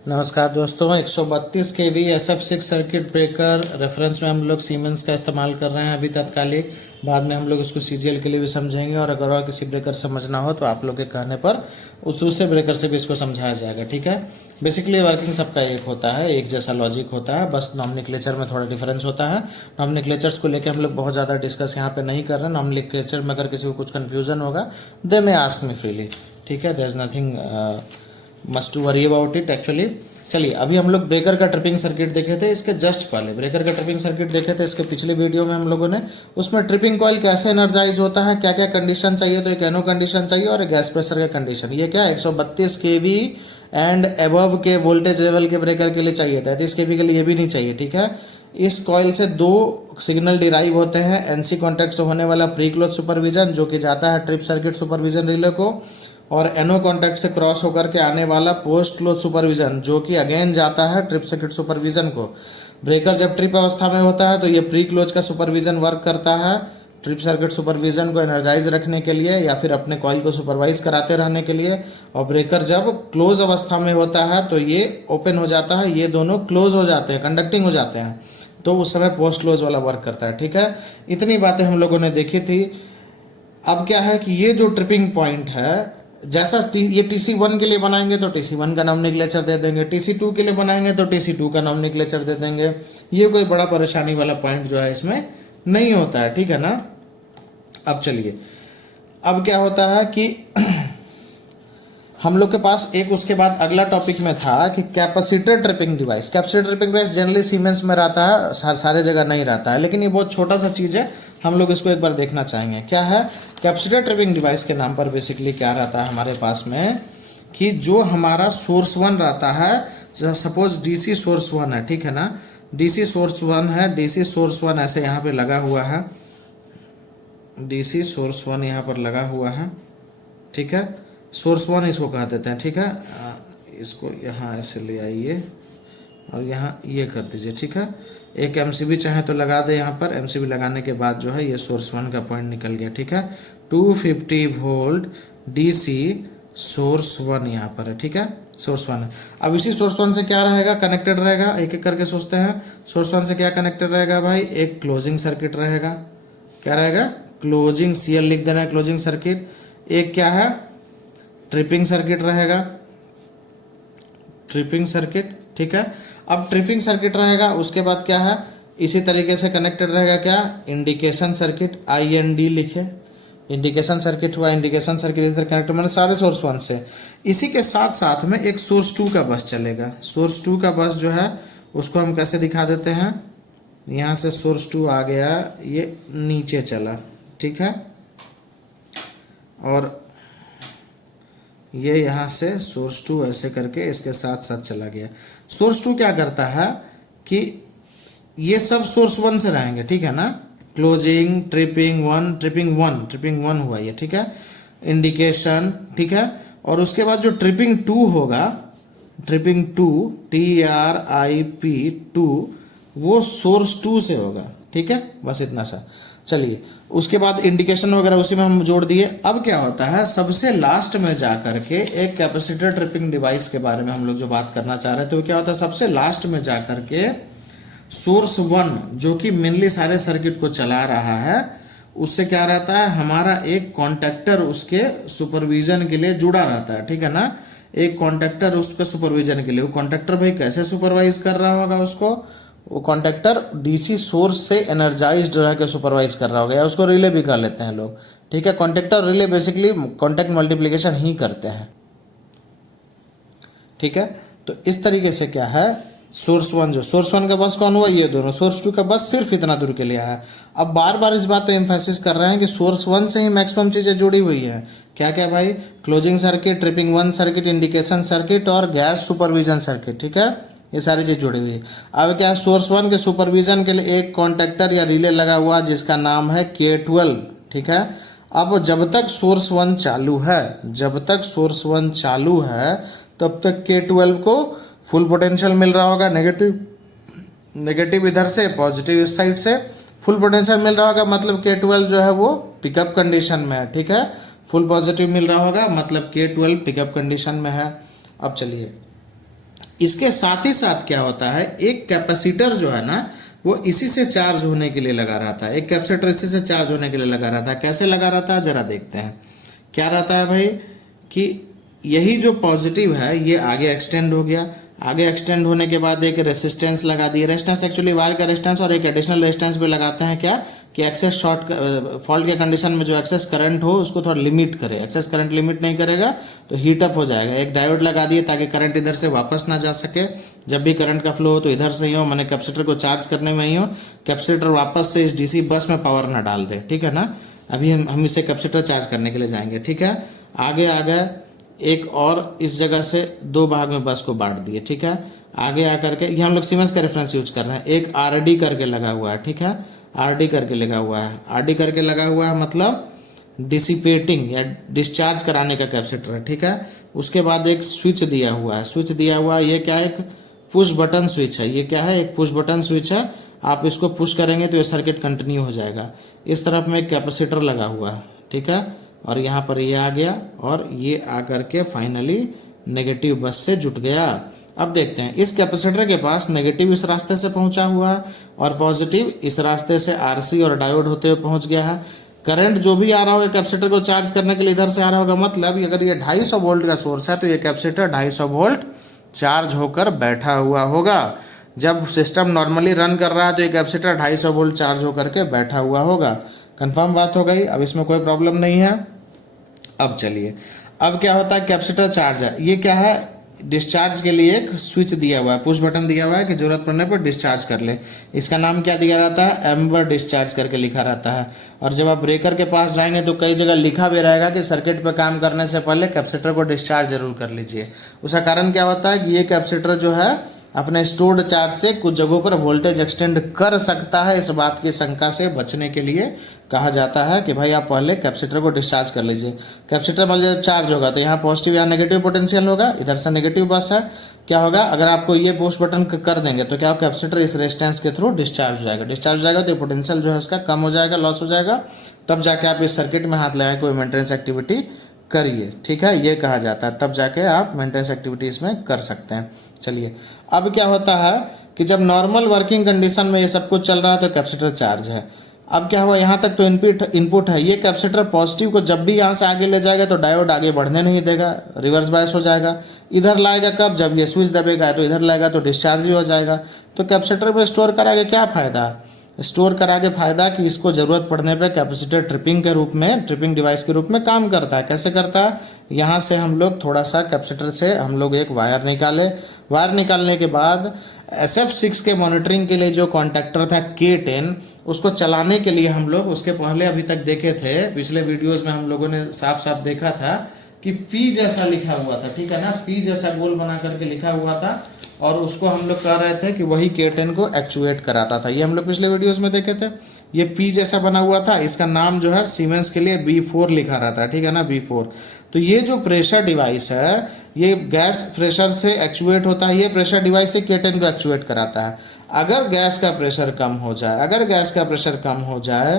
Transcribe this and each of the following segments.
नमस्कार दोस्तों, 132 केवी SF6 circuit breaker reference में हम लोग सीमेंस का इस्तेमाल कर रहे हैं अभी तत्कालिक। बाद में हम लोग इसको CGL के लिए भी समझेंगे और अगर और किसी ब्रेकर समझना हो तो आप लोग के कहने पर उस दूसरे ब्रेकर से भी इसको समझाया जाएगा। ठीक है। बेसिकली वर्किंग सबका एक होता है, एक जैसा लॉजिक होता है, बस नॉमेनक्लेचर में थोड़ा डिफरेंस होता है। नॉमेनक्लेचर्स को लेकर हम लोग बहुत ज़्यादा डिस्कस यहाँ पे नहीं कर रहे हैं। नॉमेनक्लेचर में अगर किसी को कुछ कन्फ्यूजन होगा दे मे आस्क मी फ्रीली। ठीक है, there is nothing must to worry about it actually. चलिए, अभी हम लोग ब्रेकर का ट्रिपिंग सर्किट देखे थे। इसके जस्ट पहले ब्रेकर का ट्रिपिंग सर्किट देखे थे इसके पिछले वीडियो में हम लोगों ने। उसमें ट्रिपिंग कॉइल कैसे एनर्जाइज होता है, क्या क्या कंडीशन चाहिए, तो एक एनो कंडीशन चाहिए और एक गैस प्रेशर का कंडीशन। ये क्या 132 केवी एंड अबव के वोल्टेज लेवल के ब्रेकर के लिए चाहिए, 33 केवी के लिए ये भी नहीं चाहिए। ठीक है। इस कॉइल से दो सिग्नल डिराइव होते हैं। एनसी कॉन्टैक्ट से होने वाला प्री क्लोज सुपरविजन जो कि जाता है ट्रिप सर्किट सुपरविजन रिले को, और एनो कॉन्टैक्ट से क्रॉस होकर के आने वाला पोस्ट क्लोज सुपरविजन जो कि अगेन जाता है ट्रिप सर्किट सुपरविजन को। ब्रेकर जब ट्रिप अवस्था में होता है तो ये प्री क्लोज का सुपरविजन वर्क करता है ट्रिप सर्किट सुपरविजन को एनर्जाइज रखने के लिए या फिर अपने कॉइल को सुपरवाइज कराते रहने के लिए। और ब्रेकर जब क्लोज अवस्था में होता है तो ये ओपन हो जाता है, ये दोनों क्लोज हो जाते हैं, कंडक्टिंग हो जाते हैं, तो उस समय पोस्ट क्लोज वाला वर्क करता है। ठीक है, इतनी बातें हम लोगों ने देखी थी। अब क्या है कि ये जो ट्रिपिंग पॉइंट है, जैसा ये TC1 के लिए बनाएंगे तो TC1 का नॉमेनक्लेचर दे देंगे, TC2 के लिए बनाएंगे तो TC2 का नॉमेनक्लेचर दे देंगे। ये कोई बड़ा परेशानी वाला पॉइंट जो है इसमें नहीं होता है। ठीक है ना। अब चलिए, अब क्या होता है कि हम लोग के पास एक उसके बाद अगला टॉपिक में था कि capacitor tripping device. Capacitor tripping device generally siemens में रहता है, सारे जगह नहीं रहता है, लेकिन ये बहुत छोटा सा चीज़ है, हम लोग इसको एक बार देखना चाहेंगे। क्या है कैपेसिटर ट्रिपिंग डिवाइस के नाम पर बेसिकली क्या रहता है हमारे पास में कि जो हमारा सोर्स 1 रहता है, सपोज DC सोर्स 1 है। ठीक है ना, DC सोर्स 1 है, DC सोर्स 1 ऐसे यहाँ पे लगा हुआ है, DC सोर्स 1 यहाँ पर लगा हुआ है। ठीक है, सोर्स 1 इसको कह देते हैं। ठीक है, इसको यहाँ ऐसे ले आइए और यहाँ ये कर दीजिए। ठीक है, एक MCB चाहे तो लगा दे यहाँ पर। MCB लगाने के बाद जो है ये सोर्स 1 का पॉइंट निकल गया। ठीक है, 250 वोल्ट DC सोर्स 1 यहाँ पर है। ठीक है, सोर्स 1 है। अब इसी सोर्स 1 से क्या रहेगा, कनेक्टेड रहेगा। एक एक करके सोचते हैं। सोर्स 1 से क्या कनेक्टेड रहेगा भाई, एक क्लोजिंग सर्किट रहेगा। क्या रहेगा, क्लोजिंग, CL लिख देना है, क्लोजिंग सर्किट। एक क्या है, ट्रिपिंग सर्किट रहेगा, ट्रिपिंग सर्किट। ठीक है, अब ट्रिपिंग सर्किट रहेगा, उसके बाद क्या है, इसी तरीके से कनेक्टेड रहेगा क्या, इंडिकेशन सर्किट, IND लिखे, इंडिकेशन सर्किट हुआ। इंडिकेशन सर्किट इधर कनेक्ट मैंने सारे सोर्स 1 से। इसी के साथ साथ में एक सोर्स 2 का बस चलेगा। सोर्स 2 का बस जो है उसको हम कैसे दिखा देते हैं, यहाँ से सोर्स 2 आ गया, ये नीचे चला। ठीक है, और ये यहाँ से सोर्स 2 ऐसे करके इसके साथ साथ चला गया। सोर्स 2 क्या करता है कि ये सब सोर्स 1 से रहेंगे। ठीक है ना, क्लोजिंग, ट्रिपिंग 1, ट्रिपिंग 1 हुआ ये। ठीक है, इंडिकेशन। ठीक है, और उसके बाद जो ट्रिपिंग 2 होगा, ट्रिपिंग 2 TRIP2 वो सोर्स 2 से होगा। ठीक है, बस इतना सा। चलिए, उसके बाद इंडिकेशन वगैरह उसी में हम जोड़ दिए। अब क्या होता है, सबसे लास्ट में जा करके एक कैपेसिटर ट्रिपिंग डिवाइस के बारे में हम लोग जो बात करना चाह रहे थे वो क्या होता है, सबसे लास्ट में जा करके सोर्स 1 जो कि मेनली सारे सर्किट को चला रहा है, उससे क्या रहता है, हमारा एक कॉन्टैक्टर उसके सुपरविजन के लिए जुड़ा रहता है। ठीक है ना, एक कॉन्टैक्टर उसके सुपरविजन के लिए। वो कॉन्टैक्टर भाई कैसे सुपरवाइज कर रहा होगा उसको, वो कॉन्टैक्टर DC सोर्स से एनर्जाइज्ड रह के सुपरवाइज कर रहा होगा, या उसको रिले भी कर लेते हैं लोग। ठीक है, contactor relay basically contact multiplication ही करते हैं। ठीक है, तो इस तरीके से क्या है, सोर्स 1 जो सोर्स 1 का बस कौन हुआ, ये दोनों। सोर्स 2 का बस सिर्फ इतना दूर के लिए है। अब बार बार इस बात पे एम्फेसिस कर रहे हैं कि सोर्स 1 से ही मैक्सिमम चीजें जुड़ी हुई है। क्या क्या भाई, closing circuit, tripping 1 circuit, indication circuit और गैस सुपरविजन सर्किट। ठीक है, ये सारी चीज जुड़ी हुई है। अब क्या है, सोर्स 1 के सुपरविजन के लिए एक कॉन्टैक्टर या रिले लगा हुआ जिसका नाम है K12। ठीक है, अब जब तक सोर्स 1 चालू है, जब तक सोर्स 1 चालू है तब तक K12 को फुल पोटेंशियल मिल रहा होगा। नेगेटिव इधर से, पॉजिटिव इस साइड से फुल पोटेंशियल मिल रहा होगा, मतलब K12 जो है वो पिकअप कंडीशन में है। ठीक है, फुल पॉजिटिव मिल रहा होगा मतलब K12 पिकअप कंडीशन में है। अब चलिए, इसके साथ ही साथ क्या होता है, एक कैपेसिटर जो है ना वो इसी से चार्ज होने के लिए लगा रहता है, एक कैपेसिटर इसी से चार्ज होने के लिए लगा रहता है। कैसे लगा रहता है जरा देखते हैं। क्या रहता है भाई कि यही जो पॉजिटिव है ये आगे एक्सटेंड हो गया, आगे एक्सटेंड होने के बाद एक रेसिस्टेंस लगा दी। रेजिस्टेंस एक्चुअली वायर का रेजिस्टेंस और एक एडिशनल रेजिस्टेंस भी लगाते हैं क्या कि एक्सेस शॉर्ट फॉल्ट के कंडीशन में जो एक्सेस करंट हो उसको थोड़ा लिमिट करे। एक्सेस करंट लिमिट नहीं करेगा तो हीट अप हो जाएगा। एक डायोड लगा दिए ताकि करंट इधर से वापस ना जा सके, जब भी करंट का फ्लो हो तो इधर से ही हो, मैंने कैपेसिटर को चार्ज करने में ही हो, कैपेसिटर वापस से इस डीसी बस में पावर ना डाल दे, ठीक है ना। अभी हम इसे कैपेसिटर चार्ज करने के लिए जाएंगे, ठीक है। आगे आगे एक और इस जगह से दो भाग में बस को बांट दिए, ठीक है। आगे आकर के ये हम लोग सीमेंस का रेफरेंस यूज कर रहे हैं, एक आरडी करके लगा हुआ है, ठीक है। आरडी करके लगा हुआ है, आरडी करके लगा हुआ है मतलब डिसिपेटिंग या डिस्चार्ज कराने का कैपेसिटर है, ठीक है। उसके बाद एक स्विच दिया हुआ है, स्विच दिया हुआ है, ये क्या है, एक पुश बटन स्विच है। ये क्या है, एक पुश बटन स्विच है। आप इसको पुश करेंगे तो ये सर्किट कंटिन्यू हो जाएगा। इस तरफ में एक कैपेसिटर लगा हुआ है, ठीक है। और यहाँ पर ये आ गया और ये आकर के फाइनली नेगेटिव बस से जुट गया। अब देखते हैं, इस कैपेसिटर के पास नेगेटिव इस रास्ते से पहुंचा हुआ है और पॉजिटिव इस रास्ते से आरसी और डायोड होते हुए पहुंच गया है। करंट जो भी आ रहा होगा कैपेसिटर को चार्ज करने के लिए इधर से आ रहा होगा, मतलब अगर ये 250 वोल्ट का सोर्स है तो ये कैपेसिटर 250 वोल्ट चार्ज होकर बैठा हुआ होगा। जब सिस्टम नॉर्मली रन कर रहा है तो ये कैपेसिटर 250 वोल्ट चार्ज होकर के बैठा हुआ होगा। कंफर्म बात हो गई, अब इसमें कोई प्रॉब्लम नहीं है। अब चलिए, अब क्या होता है, कैपेसिटर चार्ज है, ये क्या है, डिस्चार्ज के लिए एक स्विच दिया हुआ है, पुश बटन दिया हुआ है कि जरूरत पड़ने पर डिस्चार्ज कर ले। इसका नाम क्या दिया रहता है, एम्बर डिस्चार्ज करके लिखा रहता है। और जब आप ब्रेकर के पास जाएंगे तो कई जगह लिखा भी रहेगा कि सर्किट पर काम करने से पहले कैपेसिटर को डिस्चार्ज जरूर कर लीजिए। उसका कारण क्या होता है कि ये कैपेसिटर जो है अपने स्टोर्ड चार्ज से कुछ जगहों पर वोल्टेज एक्सटेंड कर सकता है। इस बात की शंका से बचने के लिए कहा जाता है कि भाई आप पहले कैपेसिटर को डिस्चार्ज कर लीजिए। कैपेसिटर मतलब जब चार्ज होगा तो यहाँ पॉजिटिव यहाँ नेगेटिव पोटेंशियल होगा, इधर से नेगेटिव बस है। क्या होगा, अगर आपको ये पुश बटन कर देंगे तो क्या कैपेसिटर इस रेजिस्टेंस के थ्रू डिस्चार्ज हो जाएगा। डिस्चार्ज हो जाएगा तो पोटेंशियल जो है उसका कम हो जाएगा, लॉस हो जाएगा। तब जाके आप इस सर्किट में हाथ लगा कोई मेंटेनेंस एक्टिविटी करिए, ठीक है, ये कहा जाता है। तब जाके आप मेंटेनेंस एक्टिविटी इसमें कर सकते हैं। चलिए, अब क्या होता है कि जब नॉर्मल वर्किंग कंडीशन में ये सब कुछ चल रहा है तो कैपेसिटर चार्ज है। अब क्या हुआ, यहाँ तक तो इनपुट है, ये कैपेसिटर पॉजिटिव को जब भी यहाँ से आगे ले जाएगा तो डायोड आगे बढ़ने नहीं देगा, रिवर्स बायस हो जाएगा। इधर लाएगा कब, जब ये स्विच दबेगा तो इधर लाएगा तो डिस्चार्ज ही हो जाएगा। तो कैपेसिटर में स्टोर कराके क्या फायदा, स्टोर करा के फायदा कि इसको जरूरत पड़ने पे कैपेसिटर ट्रिपिंग के रूप में, ट्रिपिंग डिवाइस के रूप में काम करता है। कैसे करता है, यहाँ से हम लोग थोड़ा सा कैपेसिटर से हम लोग एक वायर निकाले, वायर निकालने के बाद SF6 के मॉनिटरिंग के लिए जो कॉन्टैक्टर था K10, उसको चलाने के लिए हम लोग उसके पहले अभी तक देखे थे, पिछले वीडियोस में हम लोगों ने साफ साफ देखा था कि P जैसा लिखा हुआ था, ठीक है ना, P जैसा गोल बना करके लिखा हुआ था और उसको हम लोग कह रहे थे कि वही K10 को एक्चुएट कराता था। ये हम लोग पिछले वीडियोस में देखे थे। ये P जैसा बना हुआ था, इसका नाम जो है सीमेंस के लिए B4 लिखा रहता है, ठीक है ना, B4। तो ये जो प्रेशर डिवाइस है ये गैस प्रेशर से एक्चुएट होता है, ये प्रेशर डिवाइस से K10 को एक्चुएट कराता है। अगर गैस का प्रेशर कम हो जाए, अगर गैस का प्रेशर कम हो जाए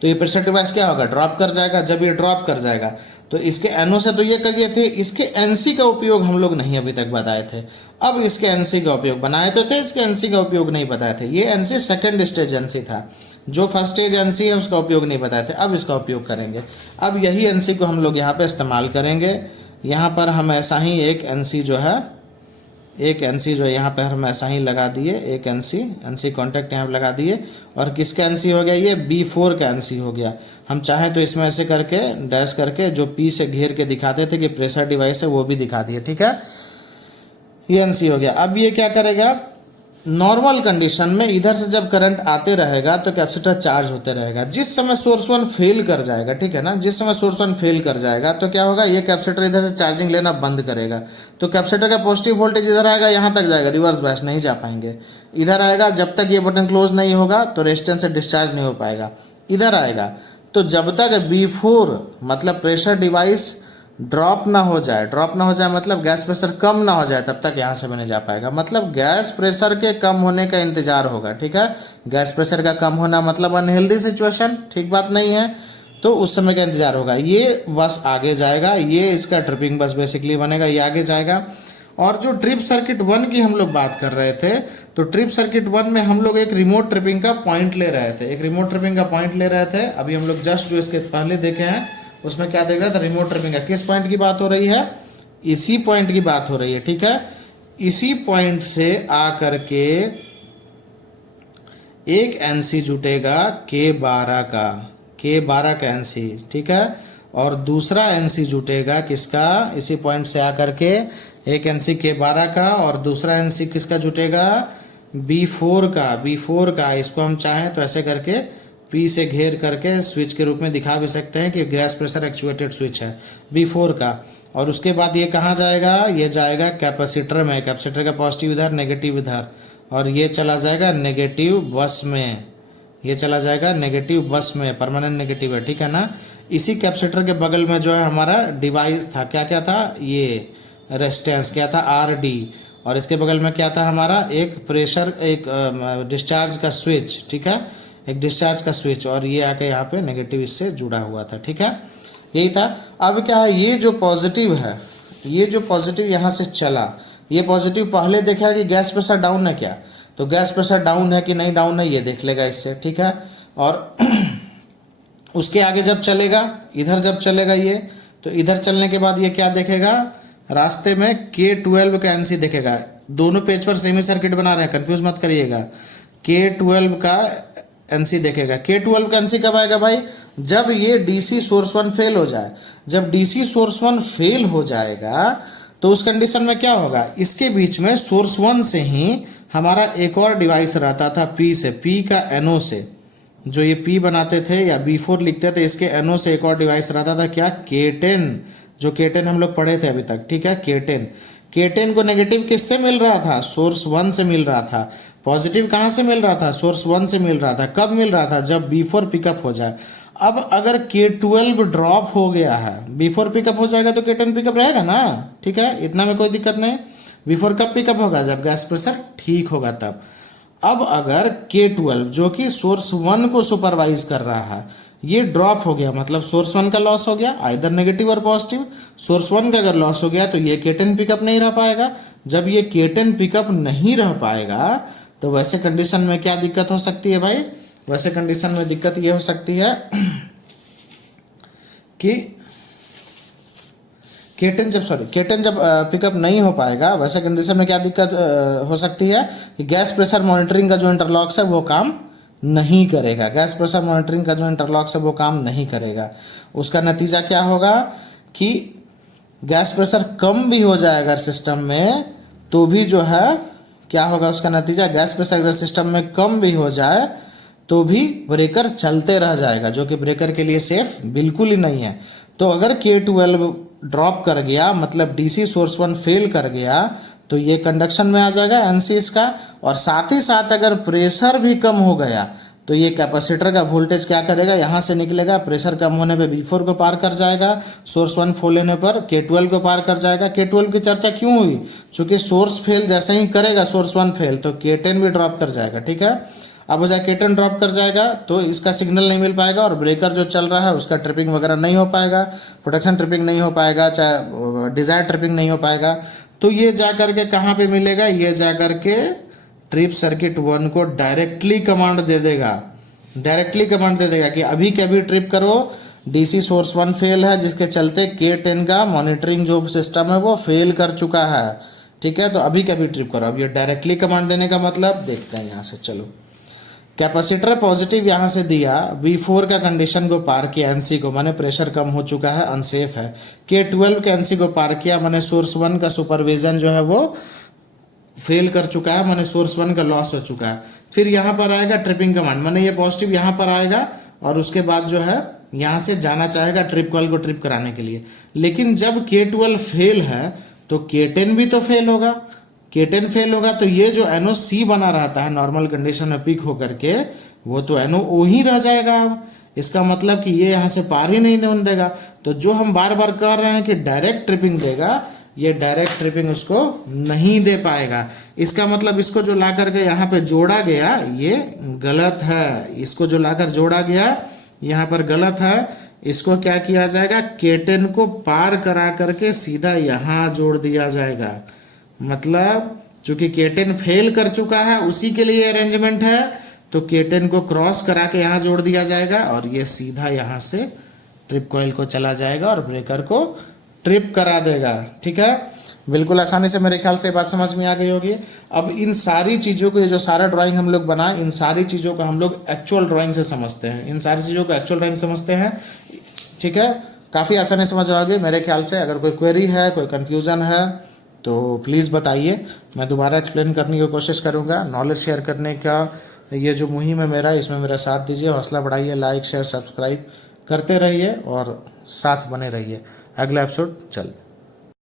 तो ये प्रेशर डिवाइस क्या होगा, ड्रॉप कर जाएगा। जब ये ड्रॉप कर जाएगा तो इसके एनओ से तो ये करिए थे, इसके एनसी का उपयोग हम लोग नहीं अभी तक बताए थे। अब इसके एनसी का उपयोग बनाए तो थे, इसके एनसी का उपयोग नहीं बताए थे। ये एनसी सेकंड स्टेज एनसी था, जो फर्स्ट स्टेज एनसी है उसका उपयोग नहीं बताए थे। अब इसका उपयोग करेंगे। अब यही एनसी को हम लोग यहाँ पे इस्तेमाल करेंगे। यहाँ पर हम ऐसा ही एक एनसी जो है, एक एनसी जो है यहाँ पर हम ऐसा ही लगा दिए, एक एनसी कॉन्टैक्ट यहाँ पर लगा दिए। और किसका एनसी हो गया, ये B4 का एनसी हो गया। हम चाहें तो इसमें ऐसे करके डैश करके जो P से घेर के दिखाते थे कि प्रेशर डिवाइस है वो भी दिखा दिए, ठीक है। ये एनसी हो गया। अब ये क्या करेगा, नॉर्मल कंडीशन में इधर से जब करंट आते रहेगा तो कैपेसिटर चार्ज होते रहेगा। जिस समय सोर्स 1 फेल कर जाएगा, ठीक है ना, जिस समय सोर्स 1 फेल कर जाएगा तो क्या होगा, ये कैपेसिटर इधर से चार्जिंग लेना बंद करेगा। तो कैपेसिटर का पॉजिटिव वोल्टेज इधर आएगा, यहाँ तक जाएगा, रिवर्स बायस नहीं जा पाएंगे। इधर आएगा, जब तक ये बटन क्लोज नहीं होगा तो रेजिस्टेंस से डिस्चार्ज नहीं हो पाएगा। इधर आएगा तो जब तक B4 मतलब प्रेशर डिवाइस ड्रॉप ना हो जाए, ड्रॉप ना हो जाए मतलब गैस प्रेशर कम ना हो जाए, तब तक यहाँ से भी नहीं जा पाएगा। मतलब गैस प्रेशर के कम होने का इंतजार होगा, ठीक है। गैस प्रेशर का कम होना मतलब अनहेल्दी सिचुएशन, ठीक बात नहीं है। तो उस समय का इंतजार होगा। ये बस आगे जाएगा, ये इसका ट्रिपिंग बस बेसिकली बनेगा, ये आगे जाएगा और जो ट्रिप सर्किट 1 की हम लोग बात कर रहे थे, तो ट्रिप सर्किट 1 में हम लोग एक रिमोट ट्रिपिंग का पॉइंट ले रहे थे, एक रिमोट ट्रिपिंग का पॉइंट ले रहे थे। अभी हम लोग जस्ट जो इसके पहले देखे हैं उसमें क्या देख रहे थे, रिमोट ट्रिपिंग का। किस पॉइंट की बात हो रही है, इसी पॉइंट की बात हो रही है, ठीक है। इसी पॉइंट से आ करके एक एनसी जुटेगा K12 का एनसी, ठीक है। और दूसरा एनसी जुटेगा किसका, इसी पॉइंट से आकर के एक एनसी K12 का, और दूसरा एनसी किसका जुटेगा, B4 का। इसको हम चाहें तो ऐसे करके P से घेर करके स्विच के रूप में दिखा भी सकते हैं कि गैस प्रेशर एक्चुएटेड स्विच है B4 का। और उसके बाद ये कहाँ जाएगा, ये जाएगा कैपेसिटर में, कैपेसिटर का पॉजिटिव इधर नेगेटिव इधर, और ये चला जाएगा नेगेटिव बस में, ये चला जाएगा नेगेटिव बस में, परमानेंट नेगेटिव है, ठीक है ना। इसी कैपेसिटर के बगल में जो है हमारा डिवाइस था, क्या क्या था, ये रेजिस्टेंस क्या था, RD, और इसके बगल में क्या था हमारा, एक प्रेशर, एक डिस्चार्ज का स्विच, ठीक है, एक डिस्चार्ज का स्विच, और ये आके यहाँ पे नेगेटिव इससे जुड़ा हुआ था, ठीक है, यही था। अब क्या है, ये जो पॉजिटिव है, ये जो पॉजिटिव यहाँ से चला, ये पॉजिटिव पहले देखा कि गैस प्रेशर डाउन है क्या, तो गैस प्रेशर डाउन है कि नहीं डाउन है ये देख लेगा इससे, ठीक है। और उसके आगे जब चलेगा, इधर जब चलेगा ये, तो इधर चलने के बाद ये क्या देखेगा, रास्ते में K12 का एनसी देखेगा। दोनों पेज पर सेमी सर्किट बना रहे हैं, कंफ्यूज मत करिएगा। K12 का एनसी देखेगा। K12 का एनसी कब आएगा भाई, जब ये DC सोर्स 1 फेल हो जाए। जब DC सोर्स 1 फेल हो जाएगा तो उस कंडीशन में क्या होगा, इसके बीच में सोर्स 1 से ही हमारा एक और डिवाइस रहता था P से, P का NO से, जो ये P बनाते थे या B4 लिखते थे, इसके NO से एक और डिवाइस रहता था क्या, K10, जो K10 हम लोग पढ़े थे अभी तक, ठीक है। K10 को नेगेटिव किससे मिल रहा था, सोर्स 1 से मिल रहा था। पॉजिटिव कहाँ से मिल रहा था, सोर्स 1 से मिल रहा था। कब मिल रहा था, जब B4 पिकअप हो जाए। अब अगर K12 ड्रॉप हो गया है, B4 पिकअप हो जाएगा तो K10 पिकअप रहेगा ना, ठीक है, इतना में कोई दिक्कत नहीं। B4 कब पिकअप होगा, जब गैस प्रेशर ठीक होगा तब। अब अगर K12 जो कि सोर्स 1 को सुपरवाइज कर रहा है, ये ड्रॉप हो गया, मतलब सोर्स 1 का लॉस हो गया, आइदर नेगेटिव और पॉजिटिव। सोर्स 1 का अगर लॉस हो गया तो ये K10 पिकअप नहीं रह पाएगा। जब ये K10 पिकअप नहीं रह पाएगा तो वैसे कंडीशन में क्या दिक्कत हो सकती है भाई, वैसे कंडीशन में दिक्कत ये हो सकती है कि K10 जब पिकअप नहीं हो पाएगा, वैसे कंडीशन में क्या दिक्कत हो सकती है कि गैस प्रेशर मॉनिटरिंग का जो इंटरलॉक्स है वो काम नहीं करेगा। गैस प्रेशर मॉनिटरिंग का जो इंटरलॉक्स है वो काम नहीं करेगा। उसका नतीजा क्या होगा कि गैस प्रेशर कम भी हो जाएगा सिस्टम में तो भी जो है क्या होगा, उसका नतीजा गैस प्रेशर अगर सिस्टम में कम भी हो जाए तो भी ब्रेकर चलते रह जाएगा, जो कि ब्रेकर के लिए सेफ बिल्कुल ही नहीं है। तो अगर K12 ड्रॉप कर गया, मतलब DC सोर्स 1 फेल कर गया, तो ये कंडक्शन में आ जाएगा एनसी इसका। और साथ ही साथ अगर प्रेशर भी कम हो गया तो ये कैपेसिटर का वोल्टेज क्या करेगा, यहाँ से निकलेगा, प्रेशर कम होने पे B4 को पार कर जाएगा, सोर्स 1 फेल होने पर K12 को पार कर जाएगा। K12 की चर्चा क्यों हुई, चूंकि सोर्स फेल जैसे ही करेगा सोर्स 1 फेल तो K10 भी ड्रॉप कर जाएगा, ठीक है। अब हो जाए K10 ड्रॉप कर जाएगा तो इसका सिग्नल नहीं मिल पाएगा और ब्रेकर जो चल रहा है उसका ट्रिपिंग वगैरह नहीं हो पाएगा, प्रोटेक्शन ट्रिपिंग नहीं हो पाएगा, चाहे डिजायर ट्रिपिंग नहीं हो पाएगा। तो ये जा करके कहाँ पे मिलेगा, ये जा करके ट्रिप सर्किट 1 को डायरेक्टली कमांड दे देगा कि अभी के अभी ट्रिप करो, DC सोर्स 1 फेल है जिसके चलते K10 का मॉनिटरिंग जो सिस्टम है वो फेल कर चुका है, ठीक है, तो अभी के अभी ट्रिप करो। अब ये डायरेक्टली कमांड देने का मतलब देखते हैं यहाँ से। चलो, कैपेसिटर पॉजिटिव यहाँ से दिया, V4 का कंडीशन को पार किया, एनसी को, माने प्रेशर कम हो चुका है, अनसेफ है। K12 के एनसी को पार किया, माने सोर्स 1 का सुपरविजन जो है वो फेल कर चुका है, माने सोर्स 1 का लॉस हो चुका है। फिर यहाँ पर आएगा ट्रिपिंग कमांड, माने ये पॉजिटिव यहाँ पर आएगा और उसके बाद जो है यहाँ से जाना चाहेगा ट्रिप कॉइल को ट्रिप कराने के लिए। लेकिन जब K12 फेल है तो K10 भी तो फेल होगा। K10 फेल होगा तो ये जो NOC बना रहता है नॉर्मल कंडीशन में पिक होकर के, वो तो NO ही रह जाएगा। अब इसका मतलब कि ये यहाँ से पार ही नहीं होने देगा। तो जो हम बार बार कह रहे हैं कि डायरेक्ट ट्रिपिंग देगा, ये डायरेक्ट ट्रिपिंग उसको नहीं दे पाएगा। इसका मतलब इसको जो ला करके यहाँ पे जोड़ा गया ये गलत है, इसको जो लाकर जोड़ा गया यहाँ पर गलत है। इसको क्या किया जाएगा, K10 को पार करा करके सीधा यहाँ जोड़ दिया जाएगा, मतलब चूंकि K10 फेल कर चुका है उसी के लिए अरेंजमेंट है, तो K10 को क्रॉस करा के यहाँ जोड़ दिया जाएगा और ये सीधा यहाँ से ट्रिप कॉइल को चला जाएगा और ब्रेकर को ट्रिप करा देगा। ठीक है, बिल्कुल आसानी से मेरे ख्याल से बात समझ में आ गई होगी। अब इन सारी चीज़ों को, ये जो सारा ड्राइंग हम लोग बनाए, इन सारी चीज़ों को हम लोग एक्चुअल ड्राइंग से समझते हैं, इन सारी चीज़ों को एक्चुअल ड्राइंग समझते हैं। ठीक है, काफ़ी आसानी से समझ आओगे मेरे ख्याल से। अगर कोई क्वेरी है, कोई कन्फ्यूज़न है तो प्लीज़ बताइए, मैं दोबारा एक्सप्लेन करने की कोशिश करूँगा। नॉलेज शेयर करने का ये जो मुहिम है मेरा, इसमें मेरा साथ दीजिए, हौसला बढ़ाइए, लाइक शेयर सब्सक्राइब करते रहिए और साथ बने रहिए। अगला एपिसोड जल्द।